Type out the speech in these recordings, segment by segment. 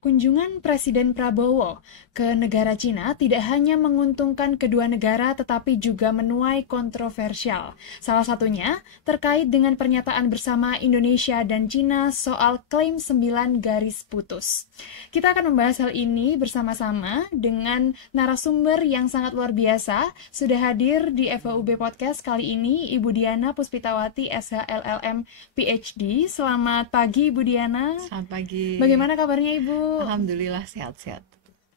Kunjungan Presiden Prabowo ke negara Cina tidak hanya menguntungkan kedua negara tetapi juga menuai kontroversial. Salah satunya terkait dengan pernyataan bersama Indonesia dan Cina soal klaim 9 garis putus. Kita akan membahas hal ini bersama-sama dengan narasumber yang sangat luar biasa. Sudah hadir di FWUB Podcast kali ini Ibu Diana Puspitawati SHLLM PhD. Selamat pagi Ibu Diana. Selamat pagi. Bagaimana kabarnya Ibu? Alhamdulillah sehat-sehat.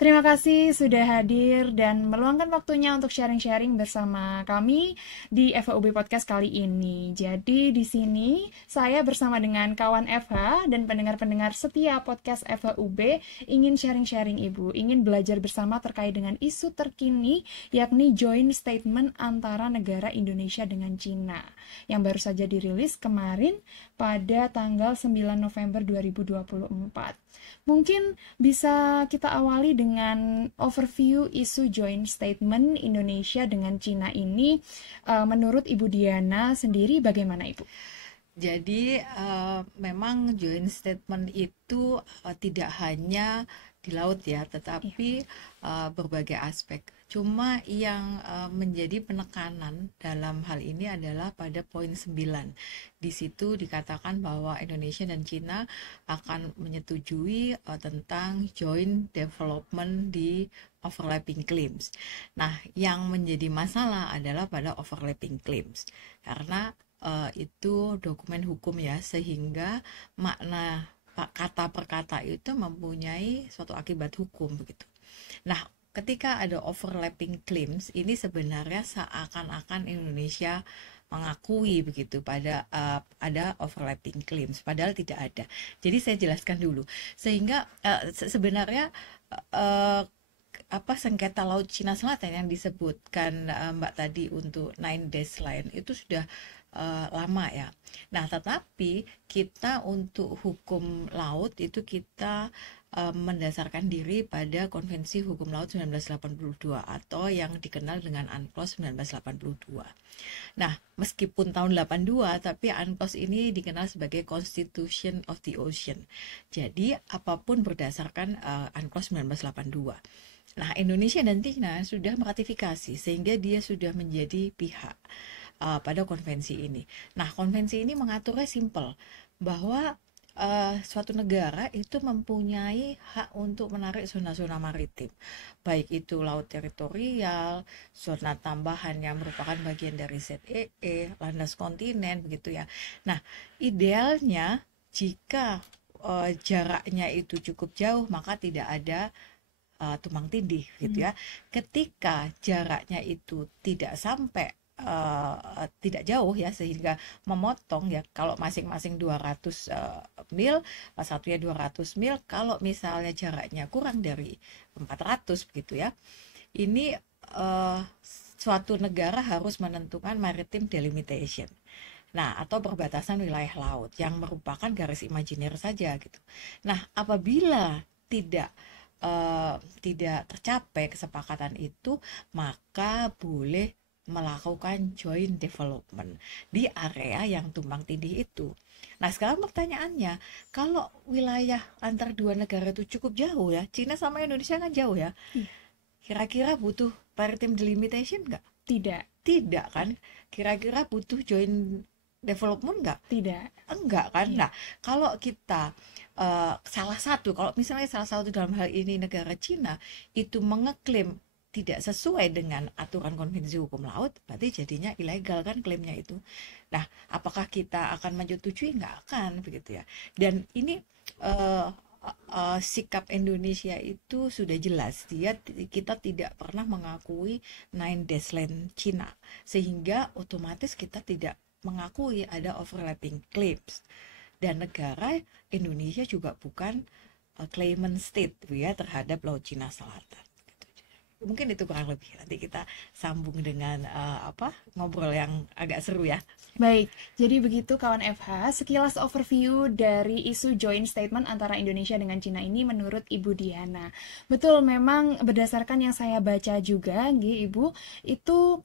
Terima kasih sudah hadir dan meluangkan waktunya untuk sharing-sharing bersama kami di FWUB Podcast kali ini. Jadi di sini saya bersama dengan kawan FH dan pendengar-pendengar setia podcast FWUB ingin sharing-sharing Ibu, ingin belajar bersama terkait dengan isu terkini yakni joint statement antara negara Indonesia dengan Cina yang baru saja dirilis kemarin pada tanggal 9 November 2024. Mungkin bisa kita awali dengan overview isu joint statement Indonesia dengan Cina ini. Menurut Ibu Diana sendiri bagaimana Ibu? Jadi memang joint statement itu tidak hanya di laut ya, tetapi berbagai aspek. Cuma yang menjadi penekanan dalam hal ini adalah pada poin 9. Di situ dikatakan bahwa Indonesia dan Cina akan menyetujui tentang joint development di overlapping claims. Nah, yang menjadi masalah adalah pada overlapping claims. Karena itu dokumen hukum ya, sehingga makna kata per kata itu mempunyai suatu akibat hukum begitu. Nah, ketika ada overlapping claims, ini sebenarnya seakan-akan Indonesia mengakui begitu pada ada overlapping claims, padahal tidak ada. Jadi saya jelaskan dulu, sehingga sebenarnya sengketa Laut Cina Selatan yang disebutkan Mbak tadi untuk 9 dash line itu sudah lama ya. Nah, tetapi kita untuk hukum laut itu kita mendasarkan diri pada Konvensi Hukum Laut 1982 atau yang dikenal dengan UNCLOS 1982. Nah, meskipun tahun 82, tapi UNCLOS ini dikenal sebagai Constitution of the Ocean. Jadi, apapun berdasarkan UNCLOS 1982. Nah, Indonesia dan China sudah meratifikasi sehingga dia sudah menjadi pihak pada konvensi ini. Nah, konvensi ini mengaturnya simple bahwa suatu negara itu mempunyai hak untuk menarik zona-zona maritim, baik itu laut teritorial, zona tambahan yang merupakan bagian dari ZEE, landas kontinen, begitu ya. Nah, idealnya jika jaraknya itu cukup jauh, maka tidak ada tumpang tindih, gitu ya. Ketika jaraknya itu tidak sampai tidak jauh ya, sehingga memotong ya, kalau masing-masing 200 mil, satunya 200 mil, kalau misalnya jaraknya kurang dari 400 begitu ya, ini suatu negara harus menentukan maritime delimitation. Nah, atau perbatasan wilayah laut yang merupakan garis imajiner saja gitu. Nah, apabila tidak tercapai kesepakatan itu, maka boleh melakukan joint development di area yang tumpang tindih itu. Nah, sekarang pertanyaannya, kalau wilayah antar dua negara itu cukup jauh ya, Cina sama Indonesia kan jauh ya, kira-kira butuh maritime delimitation nggak? Tidak kan? Kira-kira butuh joint development nggak? Enggak kan? Nah, kalau kita kalau misalnya salah satu dalam hal ini negara Cina itu mengeklaim tidak sesuai dengan aturan konvensi hukum laut, berarti jadinya ilegal kan klaimnya itu. Nah, apakah kita akan menyetujui? Nggak akan begitu ya. Dan ini sikap Indonesia itu sudah jelas, kita tidak pernah mengakui 9 dash line Cina, sehingga otomatis kita tidak mengakui ada overlapping claims. Dan negara Indonesia juga bukan claimant state ya terhadap Laut Cina Selatan. Mungkin itu kurang lebih. Nanti kita sambung dengan ngobrol yang agak seru ya. Baik, jadi begitu kawan FH, sekilas overview dari isu joint statement antara Indonesia dengan Cina ini menurut Ibu Diana. Betul, memang berdasarkan yang saya baca juga, Ibu, itu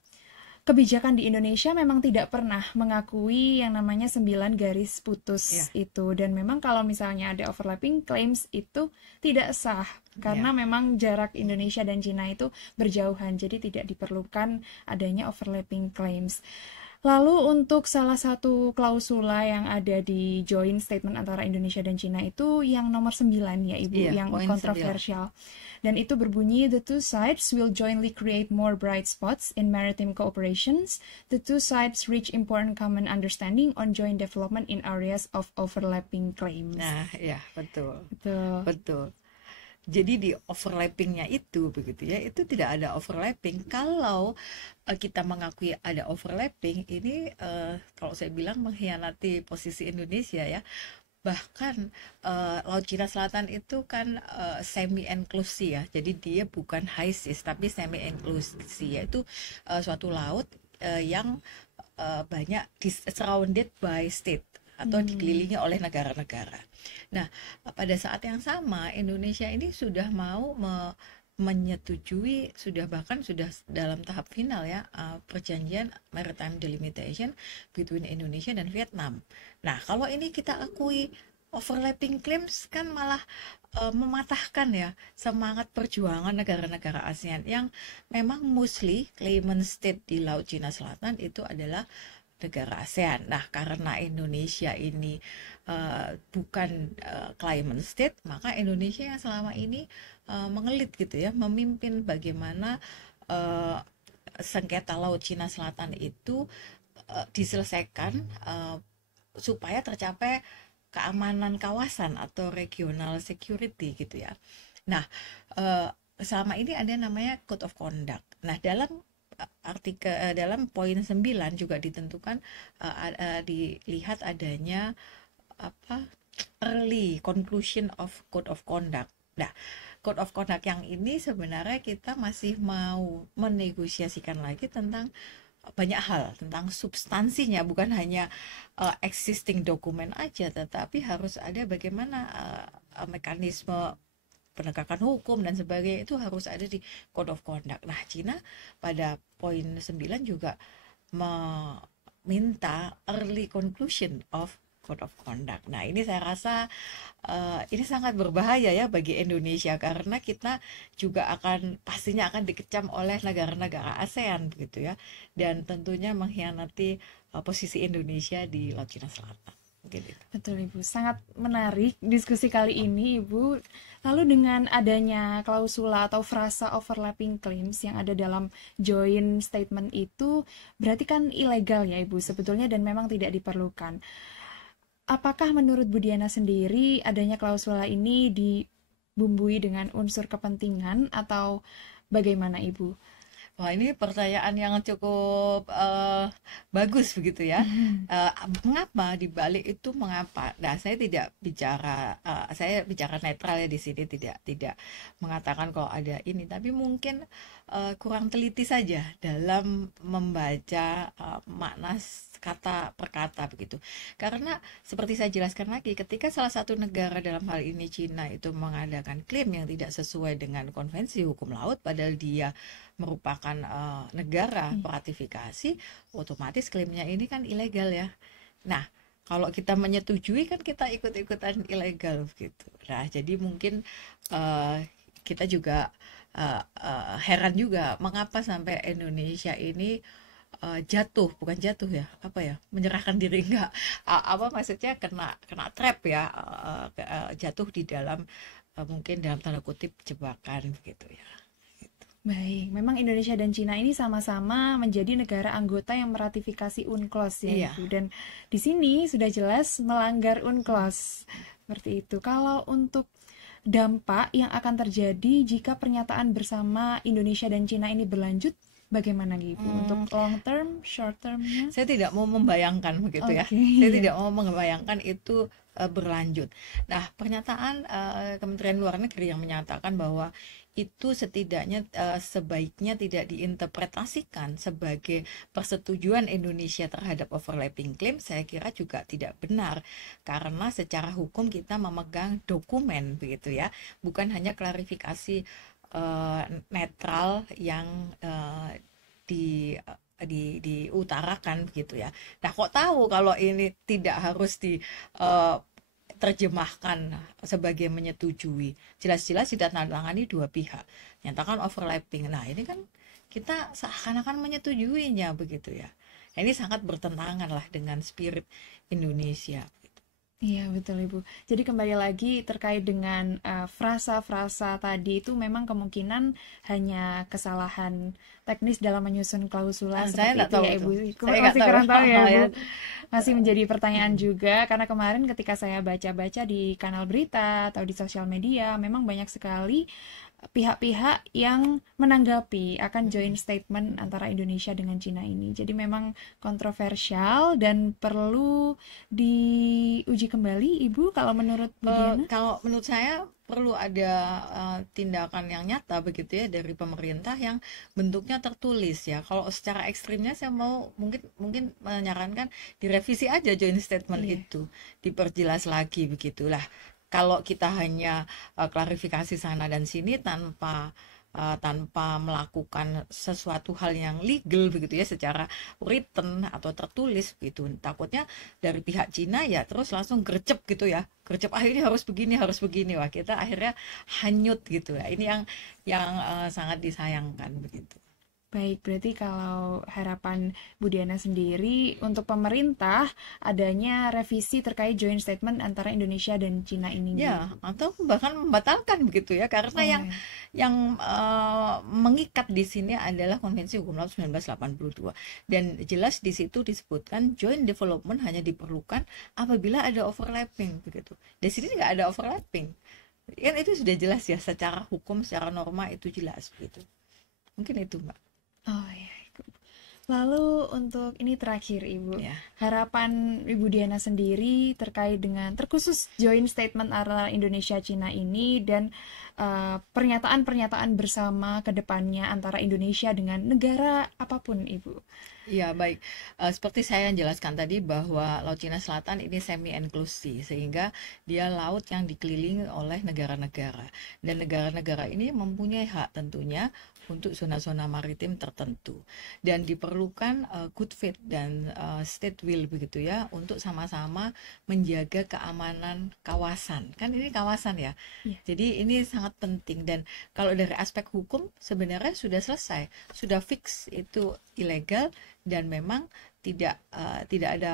kebijakan di Indonesia memang tidak pernah mengakui yang namanya 9 garis putus Ya, itu, dan memang kalau misalnya ada overlapping claims itu tidak sah karena ya. memang jarak Indonesia dan Cina itu berjauhan, jadi tidak diperlukan adanya overlapping claims. Lalu untuk salah satu klausula yang ada di joint statement antara Indonesia dan Cina itu yang nomor 9 ya Ibu, Iya, yang poin 9. kontroversial. Dan itu berbunyi, the two sides will jointly create more bright spots in maritime cooperations. The two sides reach important common understanding on joint development in areas of overlapping claims. Nah, ya, betul. Betul. Betul. Jadi di overlappingnya itu begitu ya, itu tidak ada overlapping. Kalau kita mengakui ada overlapping, ini kalau saya bilang mengkhianati posisi Indonesia ya. Bahkan Laut Cina Selatan itu kan semi enklusi ya, jadi dia bukan high seas tapi semi enklusi, yaitu suatu laut yang banyak surrounded by state atau dikelilingi oleh negara-negara. Nah, pada saat yang sama Indonesia ini sudah mau menyetujui, bahkan sudah dalam tahap final ya, perjanjian maritime delimitation between Indonesia dan Vietnam. Nah, kalau ini kita akui overlapping claims kan malah mematahkan ya semangat perjuangan negara-negara ASEAN yang memang mostly claimant state di Laut Cina Selatan itu adalah negara ASEAN. Nah, karena Indonesia ini bukan claimant state, maka Indonesia yang selama ini mengelit gitu ya, memimpin bagaimana sengketa Laut Cina Selatan itu diselesaikan supaya tercapai keamanan kawasan atau regional security gitu ya. Nah, selama ini ada namanya Code of Conduct. Nah, dalam dalam poin 9 juga ditentukan dilihat adanya early conclusion of Code of Conduct. Nah, Code of Conduct yang ini sebenarnya kita masih mau menegosiasikan lagi tentang banyak hal, tentang substansinya, bukan hanya existing dokumen aja, tetapi harus ada bagaimana mekanisme penegakan hukum dan sebagainya itu harus ada di Code of Conduct. Nah, Cina pada poin 9 juga meminta early conclusion of Code of Conduct. Nah, ini saya rasa ini sangat berbahaya ya bagi Indonesia karena kita juga pastinya akan dikecam oleh negara-negara ASEAN begitu ya, dan tentunya mengkhianati posisi Indonesia di Laut Cina Selatan. Gitu. Betul Ibu, sangat menarik diskusi kali ini Ibu. Lalu dengan adanya klausula atau frasa overlapping claims yang ada dalam joint statement itu berarti kan ilegal ya Ibu sebetulnya dan memang tidak diperlukan. Apakah menurut Bu Diana sendiri adanya klausula ini dibumbui dengan unsur kepentingan atau bagaimana Ibu? Wah, ini pertanyaan yang cukup bagus begitu ya. Mengapa dibalik itu mengapa? Nah, saya tidak bicara, saya bicara netral ya di sini, tidak mengatakan kalau ada ini, tapi mungkin kurang teliti saja dalam membaca makna kata per kata begitu. Karena seperti saya jelaskan lagi, ketika salah satu negara dalam hal ini Cina itu mengadakan klaim yang tidak sesuai dengan konvensi hukum laut, padahal dia merupakan negara peratifikasi, otomatis klaimnya ini kan ilegal ya. Nah, kalau kita menyetujui kan kita ikut-ikutan ilegal gitu. Nah, jadi mungkin kita juga heran juga mengapa sampai Indonesia ini bukan jatuh ya, menyerahkan diri enggak, maksudnya kena trap ya, jatuh di dalam mungkin dalam tanda kutip jebakan begitu ya. Baik, memang Indonesia dan Cina ini sama-sama menjadi negara anggota yang meratifikasi UNCLOS ya, Iya. Ibu. Dan di sini sudah jelas melanggar UNCLOS. Seperti itu. Kalau untuk dampak yang akan terjadi jika pernyataan bersama Indonesia dan Cina ini berlanjut, bagaimana Ibu? Untuk long term, short termnya? Saya tidak mau membayangkan begitu ya. Saya tidak mau membayangkan itu berlanjut. Nah, pernyataan Kementerian Luar Negeri yang menyatakan bahwa itu setidaknya sebaiknya tidak diinterpretasikan sebagai persetujuan Indonesia terhadap overlapping claim, saya kira juga tidak benar karena secara hukum kita memegang dokumen begitu ya, bukan hanya klarifikasi netral yang diutarakan begitu ya. Nah, kok tahu kalau ini tidak harus terjemahkan sebagai menyetujui. Jelas-jelas ditandatangani dua pihak. Nyatakan overlapping. Nah, ini kan kita seakan-akan menyetujuinya begitu ya. Nah, ini sangat bertentangan lah dengan spirit Indonesia. Iya, betul Ibu. Jadi kembali lagi terkait dengan frasa-frasa tadi itu memang kemungkinan hanya kesalahan teknis dalam menyusun klausula Saya seperti nggak itu tahu ya itu. Ibu. Saya nggak Masih tahu. kurang tahu ya Oh, Bu. ya. Masih menjadi pertanyaan Mm. juga karena kemarin ketika saya baca-baca di kanal berita atau di sosial media memang banyak sekali pihak-pihak yang menanggapi akan joint statement antara Indonesia dengan Cina ini. Jadi memang kontroversial dan perlu diuji kembali, Ibu, kalau menurut Bu Diana? Kalau menurut saya perlu ada tindakan yang nyata begitu ya dari pemerintah yang bentuknya tertulis ya. Kalau secara ekstrimnya saya mau mungkin menyarankan direvisi aja joint statement Iya. itu, diperjelas lagi begitulah. Kalau kita hanya klarifikasi sana dan sini tanpa melakukan sesuatu hal yang legal begitu ya secara written atau tertulis gitu, takutnya dari pihak Cina ya terus langsung gercep gitu ya, gercep ini harus begini, wah kita akhirnya hanyut gitu ya. Ini yang sangat disayangkan begitu. Baik, berarti kalau harapan Bu Diana sendiri untuk pemerintah adanya revisi terkait joint statement antara Indonesia dan Cina ini, Bu. Ya, atau bahkan membatalkan begitu ya, karena Oh, yang ya. mengikat di sini adalah Konvensi Hukum Laut 1982 dan jelas di situ disebutkan joint development hanya diperlukan apabila ada overlapping begitu. Di sini nggak ada overlapping. Kan itu sudah jelas ya secara hukum, secara norma itu jelas begitu. Mungkin itu, Mbak. Oh, ya. Lalu untuk ini terakhir Ibu, Ya. harapan Ibu Diana sendiri terkait dengan terkhusus joint statement antara Indonesia Cina ini dan pernyataan-pernyataan bersama ke depannya antara Indonesia dengan negara apapun Ibu. Ya, baik. Seperti saya yang jelaskan tadi bahwa Laut Cina Selatan ini semi-inklusi, sehingga dia laut yang dikelilingi oleh negara-negara. Dan negara-negara ini mempunyai hak tentunya untuk zona-zona maritim tertentu. Dan diperlukan good faith dan state will begitu ya, untuk sama-sama menjaga keamanan kawasan. Kan ini kawasan ya. Iya. Jadi ini sangat penting. Dan kalau dari aspek hukum sebenarnya sudah selesai, sudah fix itu ilegal dan memang tidak ada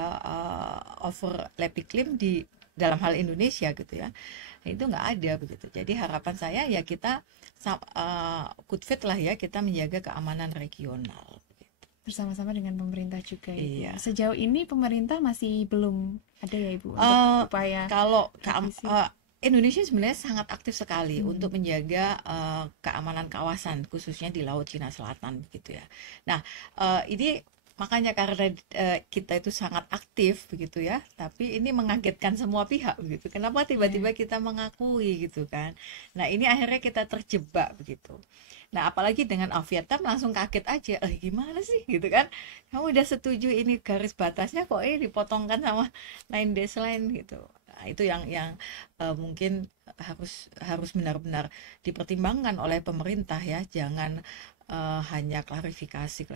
overlapping claim di dalam hal Indonesia gitu ya. Nah, itu nggak ada begitu. Jadi harapan saya ya kita good faith lah ya, kita menjaga keamanan regional. Bersama-sama dengan pemerintah juga Ibu. Iya. Sejauh ini pemerintah masih belum ada ya Ibu untuk upaya Kalau revisi. Indonesia sebenarnya sangat aktif sekali untuk menjaga keamanan kawasan, khususnya di Laut Cina Selatan gitu ya. Nah, ini makanya karena kita itu sangat aktif begitu ya, tapi ini mengagetkan semua pihak begitu. Kenapa tiba-tiba kita mengakui gitu kan? Nah, ini akhirnya kita terjebak begitu. Nah, apalagi dengan Vietnam langsung kaget aja, gimana sih gitu kan? Kamu udah setuju ini garis batasnya kok ini dipotongkan sama 9 days line gitu. Nah, itu yang mungkin harus benar-benar dipertimbangkan oleh pemerintah ya, jangan hanya klarifikasi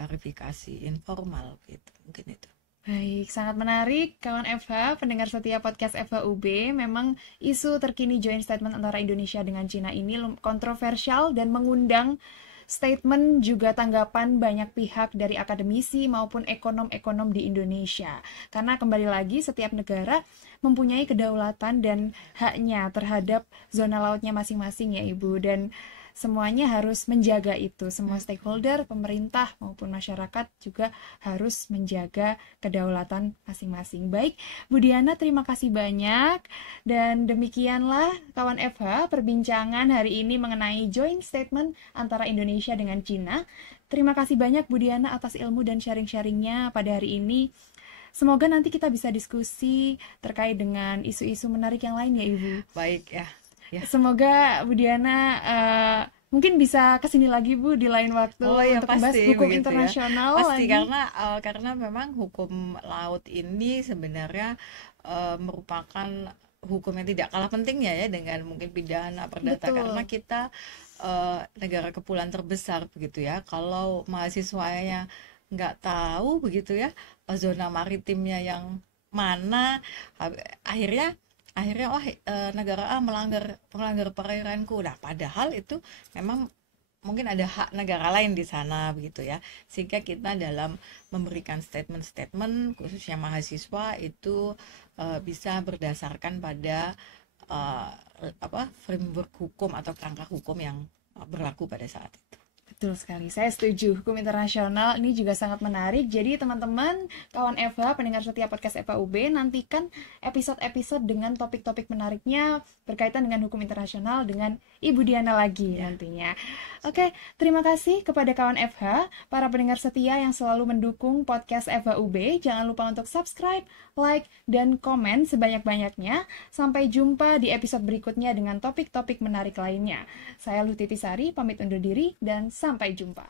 informal gitu, mungkin itu. Baik, sangat menarik kawan FH, pendengar setia podcast FHUB. Memang isu terkini joint statement antara Indonesia dengan Cina ini kontroversial dan mengundang statement juga tanggapan banyak pihak dari akademisi maupun ekonom-ekonom di Indonesia. Karena kembali lagi setiap negara mempunyai kedaulatan dan haknya terhadap zona lautnya masing-masing ya Ibu. Dan semuanya harus menjaga itu. Semua stakeholder, pemerintah maupun masyarakat juga harus menjaga kedaulatan masing-masing. Baik, Bu Diana terima kasih banyak. Dan demikianlah kawan FH perbincangan hari ini mengenai joint statement antara Indonesia dengan Cina. Terima kasih banyak Bu Diana atas ilmu dan sharing-sharingnya pada hari ini. Semoga nanti kita bisa diskusi terkait dengan isu-isu menarik yang lain ya Ibu. Baik ya. Ya. Semoga Bu Diana mungkin bisa kesini lagi Bu di lain waktu untuk membahas hukum internasional ya. Pasti lagi. Karena memang hukum laut ini sebenarnya merupakan hukum yang tidak kalah pentingnya ya dengan mungkin pidana perdata. Betul. Karena kita negara kepulauan terbesar begitu ya. Kalau mahasiswanya nggak tahu begitu ya, zona maritimnya yang mana. Akhirnya akhirnya wah, negara A melanggar perairanku. Nah, padahal itu memang mungkin ada hak negara lain di sana begitu ya. Sehingga kita dalam memberikan statement-statement khususnya mahasiswa itu bisa berdasarkan pada eh, framework hukum atau kerangka hukum yang berlaku pada saat itu. Betul sekali, saya setuju. Hukum internasional ini juga sangat menarik. Jadi teman-teman, kawan Eva, pendengar setiap podcast Eva UB, nantikan episode-episode dengan topik-topik menariknya berkaitan dengan hukum internasional dengan Ibu Diana lagi nantinya. Oke, terima kasih kepada kawan FH, para pendengar setia yang selalu mendukung podcast Eva UB. Jangan lupa untuk subscribe, like, dan komen sebanyak-banyaknya. Sampai jumpa di episode berikutnya dengan topik-topik menarik lainnya. Saya Luti Tisari, pamit undur diri, dan sampai jumpa.